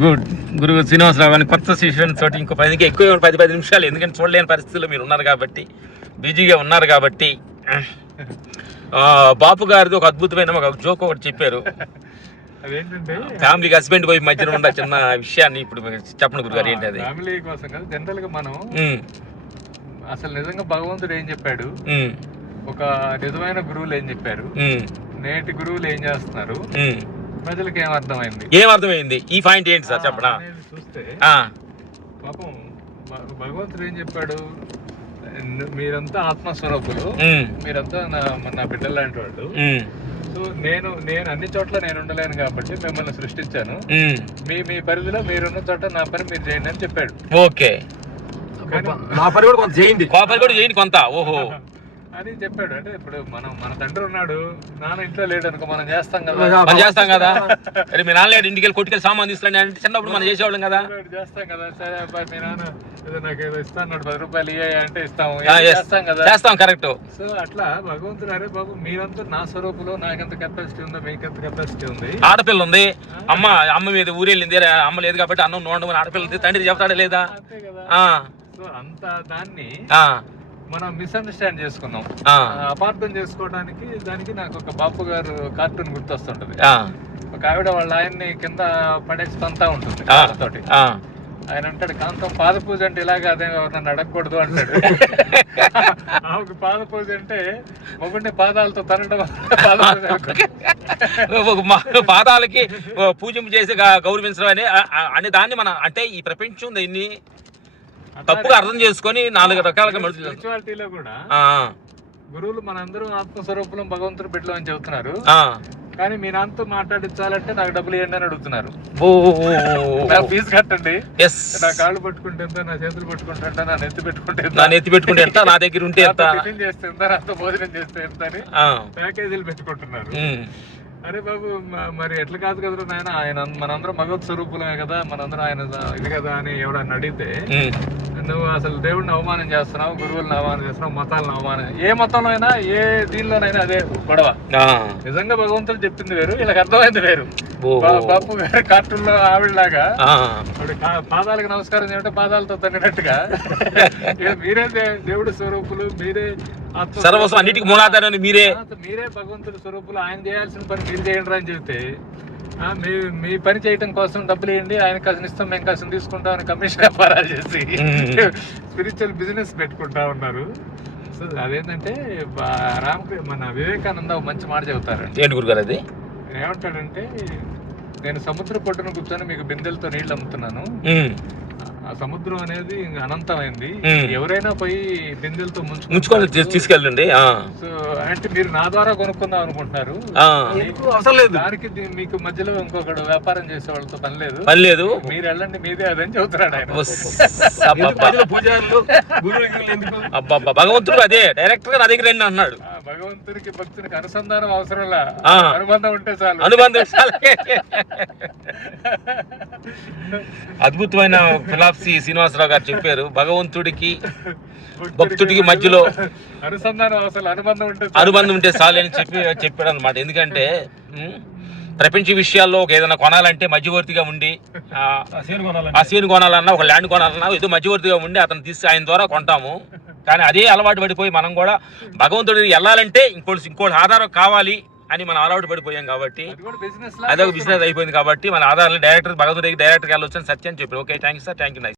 Good. గురువు శ్రీనివాసరావు గారిని కొత్త సెషన్ తోటి ఇంకో 10 ఎక్కువ 10 నిమిషాలు, ఎందుకంటే చూడలేని పరిస్థితుల్లో మీరు ఉన్నారు కాబట్టి, బిజీగా ఉన్నారు కాబట్టి. బాపు గారిది ఒక అద్భుతమైన ఒక జోక్ ఒకటి చెప్పారు. అదేంటంటే ఫ్యామిలీకి హస్బెండ్ వైఫ్ మధ్యన ఉన్న చిన్న విషయాన్ని ఇప్పుడు చెప్పండి గురుగారు. ఏంటి అది? ఫ్యామిలీ కోసం కదా, జనరల్ గా మనం అసలు నిజంగా భగవంతుడు ఏం చెప్పాడు, ఒక నిజమైన గురువులు ఏం చెప్పారు, నేటి గురువులు ఏం చేస్తున్నారు, ప్రజలకు ఏమర్థమైంది ఈ పాయింట్ ఏంటి సార్ చెప్పడా? చూస్తే పాపం భగవంతుడు ఏం చెప్పాడు, మీరంతా ఆత్మస్వరూపులు, మీరంతా నా బిడ్డలు లాంటి వాళ్ళు. సో నేను అన్ని చోట్ల నేను ఉండలేను కాబట్టి మిమ్మల్ని సృష్టించాను, మీ పరిధిలో మీరున్న చోట నా పని మీరు చేయండి అని చెప్పాడు. ఓకే, నా పని కూడా కొంత చేయండి కొంత. ఓహో అని చెప్పాడు. అంటే ఇప్పుడు మన తండ్రి ఉన్నాడు, నాన్న ఇంట్లో లేడు అనుకో, మనం చేస్తాం కదా. అరే మీ నాన్న ఇంటికి వెళ్ళి కొట్టుకెళ్ళి సామాన్ తీసుకురండి అంటే చిన్నప్పుడు మనం చేసేవాళ్ళం కదా. చేస్తాం కదా. సరే అబ్బాయి మీ నాన్న ఏదో నాకు ఏదో ఇస్తాను 10 రూపాయలు ఇయ్యాయి అంటే ఇస్తాము, చేస్తాం కరెక్ట్. సో అట్లా భగవంతుడు, అరే బాబు మీరంతా నా స్వరూపులో నాకెంత కెపాసిటీ ఉందో మీకెంత కెపాసిటీ ఉంది. ఆడపిల్ల ఉంది, అమ్మ మీద ఊరెళ్ళింది, అమ్మ లేదు కాబట్టి అన్నం నోండమని ఆడపిల్ల తండ్రి చెప్తాడా లేదా? అంతే కదా. సో అంత దాన్ని మనం మిస్అండర్స్టాండ్ చేసుకున్నాం, అపార్థం చేసుకోవడానికి. దానికి నాకు ఒక బాపు గారు కార్టూన్ గుర్తొస్తుంటది. ఒక ఆవిడ వాళ్ళ ఆయన్ని కింద పడేసి తంతా ఉంటుంది తోటి. ఆయన అంటాడు, కాంతం పాద పూజ అంటే ఇలాగ అదే నన్ను అడగకూడదు అంటాడు. ఆమెకు పాద పూజ అంటే మొగుడిని పాదాలతో తనడం పాదాలకి పూజింపు చేసి గౌరవించడం అనే దాన్ని మనం, అంటే ఈ ప్రపంచం దీన్ని తప్పుగా అర్థం చేసుకొని 4 రకాలుగా స్పిరిచువాలిటీలో కూడా గురువులు మనందరూ ఆత్మస్వరూపం భగవంతుడు బిడ్డలు అని చెబుతున్నారు. కానీ మీ నాన్నతో మాట్లాడించాలంటే నాకు డబ్బులు ఇవ్వండి అని అడుగుతున్నారు. ఫీజు కట్టండి, నా కాళ్ళు పట్టుకుంటే ఎంత, నా చేతులు పట్టుకుంటే ఎంత, నా నెత్తి పెట్టుకుంటే ఎంత, నా దగ్గర ఉంటే టిఫిన్ చేస్తే ఎంత, నాతో భోజనం చేస్తే ఎంత అని ప్యాకేజీలు పెట్టుకుంటున్నారు. అరే బాబు మరి ఎట్లా కాదు కదరా నాయన, ఆయన మనందరం భగవత్ స్వరూపులమే కదా, మనందరం ఆయన ఇది కదా అని ఎవరన్నా అడిగితే, నువ్వు అసలు దేవుడిని అవమానం చేస్తున్నావు, గురువులను అవమానం చేస్తున్నావు, మతాలను అవమానం. ఏ మతంలో అయినా ఏ దీనిలోనైనా అదే గొడవ. నిజంగా భగవంతుడు చెప్పింది వేరు, వీళ్ళకి అర్థమైంది వేరు. బాపు గారి కార్టూన్లో ఆవిడలాగా పాదాలకు నమస్కారం చేయడం పాదాలతో తన్నినట్టుగా మీరే దేవుడి స్వరూపులు, మీరే సర్వస్వం, అన్నిటికీ మూలాధారాన్ని మీరే భగవంతుడి స్వరూపులు, ఆయన చేయాల్సిన పని మీరు చేయండి అని చెబితే, మీ పని చేయడం కోసం డబ్బులు ఇవ్వండి, ఆయన కాసిన ఇస్తాం, మేము కాసిన తీసుకుంటాం అని కమిషన్ వ్యాపారాలు చేసి స్పిరిచువల్ బిజినెస్ పెట్టుకుంటా ఉన్నారు. సో అదేంటంటే మన వివేకానంద ఒక మంచి మాట చెబుతారు. ఏంటి గురుగారు అది? ఏమంటాడంటే, నేను సముద్ర పొట్టును కూర్చొని మీకు బిందెలతో నీళ్లు అమ్ముతున్నాను, ఆ సముద్రం అనేది అనంతమైంది, ఎవరైనా పోయి బిందెలతో ముంచుకొని తీసుకెళ్ళండి. సో అంటే మీరు నా ద్వారా కొనుక్కుందాం అనుకుంటున్నారు, దానికి మీకు మధ్యలో ఇంకొకడు వ్యాపారం చేసే వాళ్ళతో పని లేదు, మీరు వెళ్ళండి, మీదే అదని చెబుతున్నాడు ఆయన. భగవంతుడు అదే డైరెక్ట్ గా నా దగ్గర అన్నాడు. భగవంతుడికి భక్తునికి అనుసంధానం అవసరంలా, అనుబంధం ఉంటే చాలు. అద్భుతమైన ఫిలాసఫీ శ్రీనివాసరావు గారు చెప్పారు. భగవంతుడికి భక్తుడికి మధ్యలో అనుసంధానం అవసరం, అనుబంధం ఉంటే చాలు అని చెప్పాడు అనమాట. ఎందుకంటే ప్రపంచ విషయాల్లో ఏదైనా కొనాలంటే మధ్యవర్తిగా ఉండి, ఆ సీన్ కొనాలన్నా, ఒక ల్యాండ్ కొనాలన్నా ఏదో మధ్యవర్తిగా ఉండి అతను తీసి ఆయన ద్వారా కొంటాము. కానీ అదే అలవాటు పడిపోయి మనం కూడా భగవంతుడికి వెళ్ళాలంటే ఇంకోటి ఆధారం కావాలి అని మనం అలవాటు పడిపోయాం కాబట్టి, అదొక బిజినెస్ అయిపోయింది కాబట్టి మన ఆధారాలు భగవంతుడికి డైరెక్ట్గా వెళ్ళొచ్చు అని సత్యం చెప్పారు. Okay, thank you sir, thank you. Nice.